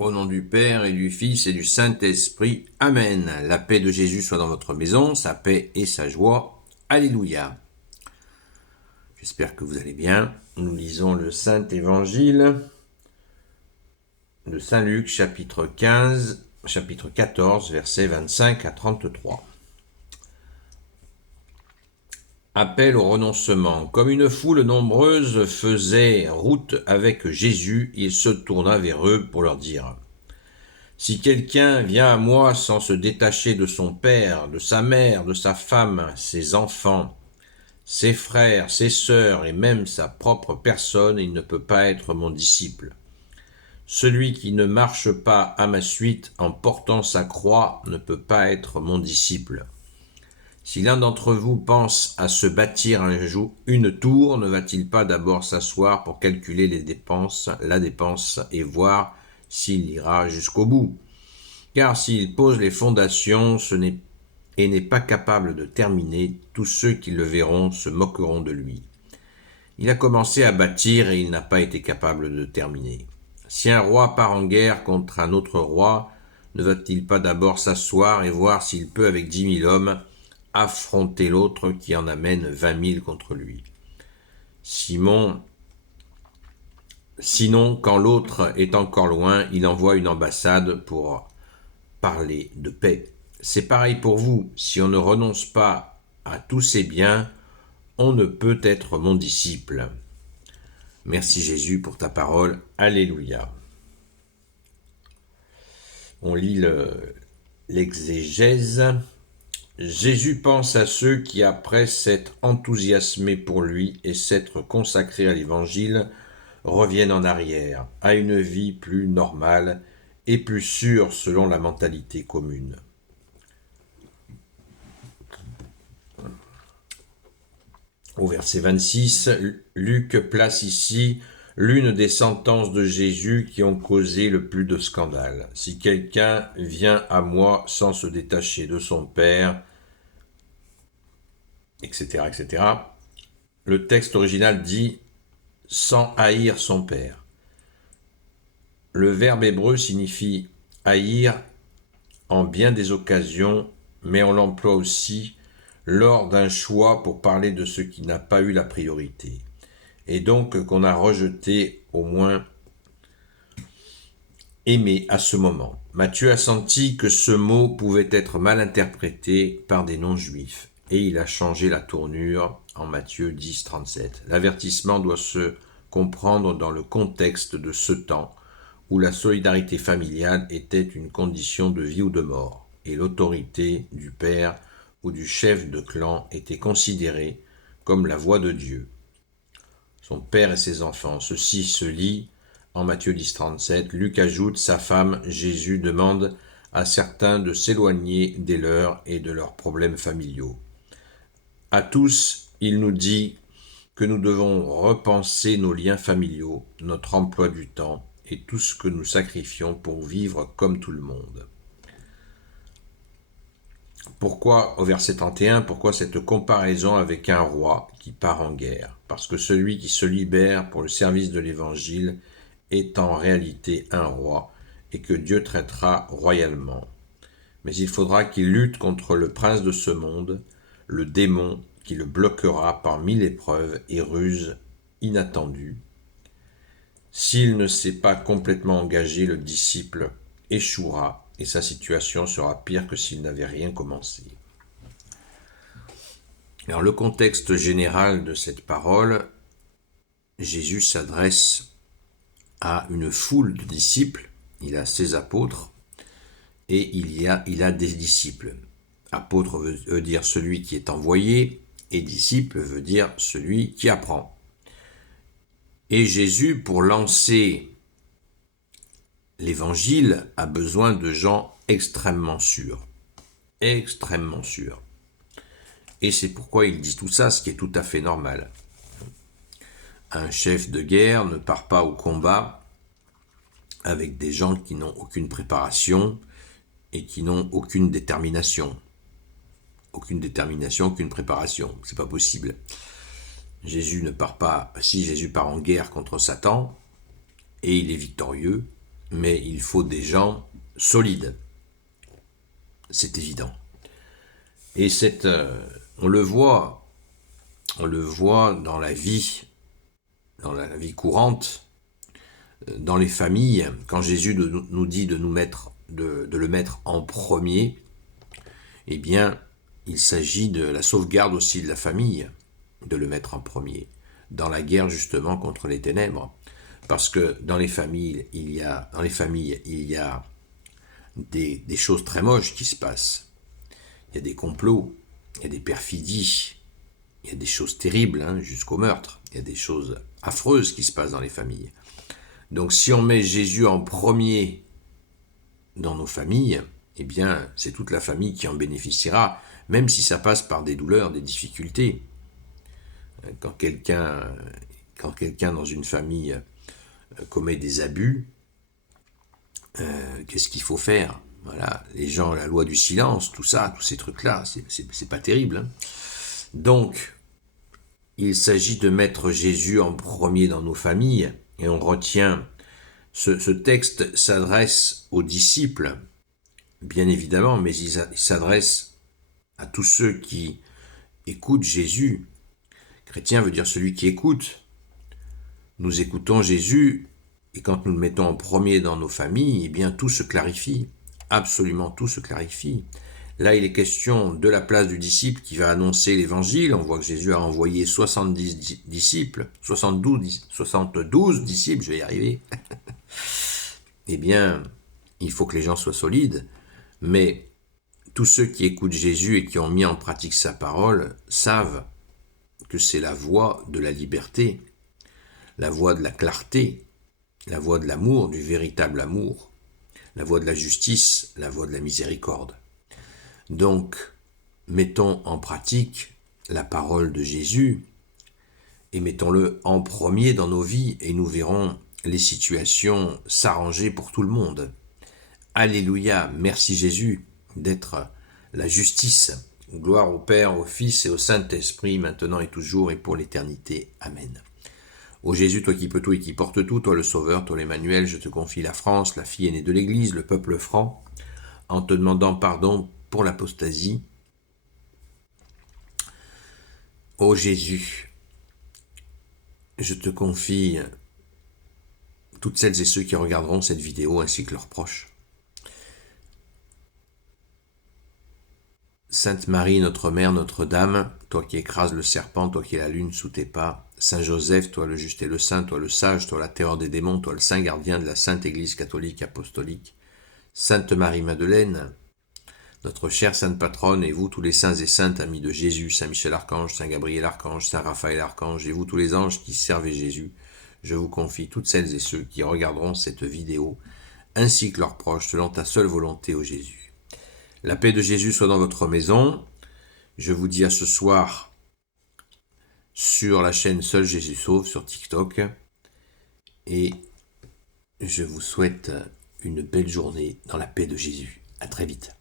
Au nom du Père et du Fils et du Saint-Esprit. Amen. La paix de Jésus soit dans votre maison, sa paix et sa joie. Alléluia. J'espère que vous allez bien. Nous lisons le Saint-Évangile de Saint-Luc, chapitre 14, versets 25 à 33. Appel au renoncement. Comme une foule nombreuse faisait route avec Jésus, il se tourna vers eux pour leur dire : Si quelqu'un vient à moi sans se détacher de son père, de sa mère, de sa femme, ses enfants, ses frères, ses sœurs et même sa propre personne, il ne peut pas être mon disciple. Celui qui ne marche pas à ma suite en portant sa croix ne peut pas être mon disciple. Si l'un d'entre vous pense à se bâtir une tour, ne va-t-il pas d'abord s'asseoir pour calculer la dépense et voir s'il ira jusqu'au bout ? Car s'il pose les fondations et n'est pas capable de terminer, tous ceux qui le verront se moqueront de lui. Il a commencé à bâtir et il n'a pas été capable de terminer. Si un roi part en guerre contre un autre roi, ne va-t-il pas d'abord s'asseoir et voir s'il peut avec 10 000 hommes affronter l'autre qui en amène 20 000 contre lui ? Sinon, quand l'autre est encore loin, il envoie une ambassade pour parler de paix. C'est pareil pour vous, si on ne renonce pas à tous ses biens, on ne peut être mon disciple. Merci Jésus pour ta parole, Alléluia. On lit l'exégèse. Jésus pense à ceux qui, après s'être enthousiasmés pour lui et s'être consacrés à l'Évangile, reviennent en arrière, à une vie plus normale et plus sûre selon la mentalité commune. Au verset 26, Luc place ici l'une des sentences de Jésus qui ont causé le plus de scandale. Si quelqu'un vient à moi sans se détacher de son père, etc., etc., le texte original dit sans haïr son père. Le verbe hébreu signifie haïr en bien des occasions, mais on l'emploie aussi lors d'un choix pour parler de ce qui n'a pas eu la priorité, et donc qu'on a rejeté au moins aimé à ce moment. Matthieu a senti que ce mot pouvait être mal interprété par des non-juifs, et il a changé la tournure en Matthieu 10, 37. L'avertissement doit se comprendre dans le contexte de ce temps, où la solidarité familiale était une condition de vie ou de mort, et l'autorité du père ou du chef de clan était considérée comme la voix de Dieu. Son père et ses enfants, ceci se lit en Matthieu 10, 37. Luc ajoute, sa femme, Jésus, demande à certains de s'éloigner des leurs et de leurs problèmes familiaux. À tous, il nous dit que nous devons repenser nos liens familiaux, notre emploi du temps, et tout ce que nous sacrifions pour vivre comme tout le monde. Pourquoi, au verset 31, pourquoi cette comparaison avec un roi qui part en guerre ? Parce que celui qui se libère pour le service de l'Évangile est en réalité un roi et que Dieu traitera royalement. Mais il faudra qu'il lutte contre le prince de ce monde, le démon qui le bloquera par 1000 épreuves et ruses inattendues. S'il ne s'est pas complètement engagé, le disciple échouera et sa situation sera pire que s'il n'avait rien commencé. Alors le contexte général de cette parole, Jésus s'adresse à une foule de disciples, il a ses apôtres et il a des disciples. Apôtre veut dire celui qui est envoyé et disciple veut dire celui qui apprend. Et Jésus, pour lancer l'Évangile, a besoin de gens extrêmement sûrs. Extrêmement sûrs. Et c'est pourquoi il dit tout ça, ce qui est tout à fait normal. Un chef de guerre ne part pas au combat avec des gens qui n'ont aucune préparation et qui n'ont aucune détermination. Aucune détermination, aucune préparation. C'est pas possible. Jésus ne part pas, si Jésus part en guerre contre Satan, et il est victorieux, mais il faut des gens solides. C'est évident. Et on le voit dans la vie courante, dans les familles, quand Jésus nous dit de le mettre en premier, eh bien, il s'agit de la sauvegarde aussi de la famille, de le mettre en premier, dans la guerre justement contre les ténèbres. Parce que dans les familles, il y a des choses très moches qui se passent. Il y a des complots, il y a des perfidies, il y a des choses terribles, jusqu'au meurtre. Il y a des choses affreuses qui se passent dans les familles. Donc si on met Jésus en premier dans nos familles, eh bien c'est toute la famille qui en bénéficiera, même si ça passe par des douleurs, des difficultés. Quand quelqu'un dans une famille commet des abus, qu'est-ce qu'il faut faire? Voilà, les gens, la loi du silence, tout ça, tous ces trucs-là, c'est pas terrible. Donc, il s'agit de mettre Jésus en premier dans nos familles, et on retient, ce texte s'adresse aux disciples, bien évidemment, mais il s'adresse à tous ceux qui écoutent Jésus. Chrétien veut dire celui qui écoute. Nous écoutons Jésus, et quand nous le mettons en premier dans nos familles, eh bien tout se clarifie, absolument tout se clarifie. Là, il est question de la place du disciple qui va annoncer l'évangile. On voit que Jésus a envoyé 70 disciples, 72 disciples, je vais y arriver. Eh bien, il faut que les gens soient solides, mais tous ceux qui écoutent Jésus et qui ont mis en pratique sa parole savent que c'est la voie de la liberté, la voie de la clarté, la voie de l'amour, du véritable amour, la voie de la justice, la voie de la miséricorde. Donc, mettons en pratique la parole de Jésus et mettons-le en premier dans nos vies et nous verrons les situations s'arranger pour tout le monde. Alléluia, merci Jésus d'être la justice. Gloire au Père, au Fils et au Saint-Esprit, maintenant et toujours et pour l'éternité. Amen. Ô Jésus, toi qui peux tout et qui portes tout, toi le Sauveur, toi l'Emmanuel, je te confie la France, la fille aînée de l'Église, le peuple franc, en te demandant pardon pour l'apostasie. Ô Jésus, je te confie toutes celles et ceux qui regarderont cette vidéo ainsi que leurs proches. Sainte Marie, notre Mère, Notre-Dame, toi qui écrases le serpent, toi qui es la lune sous tes pas, Saint Joseph, toi le juste et le saint, toi le sage, toi la terreur des démons, toi le saint gardien de la Sainte Église catholique apostolique, Sainte Marie-Madeleine, notre chère Sainte Patronne, et vous tous les saints et saintes amis de Jésus, Saint Michel Archange, Saint Gabriel Archange, Saint Raphaël Archange, et vous tous les anges qui servez Jésus, je vous confie toutes celles et ceux qui regarderont cette vidéo, ainsi que leurs proches, selon ta seule volonté, ô Jésus. La paix de Jésus soit dans votre maison. Je vous dis à ce soir sur la chaîne Seul Jésus Sauve sur TikTok. Et je vous souhaite une belle journée dans la paix de Jésus. À très vite.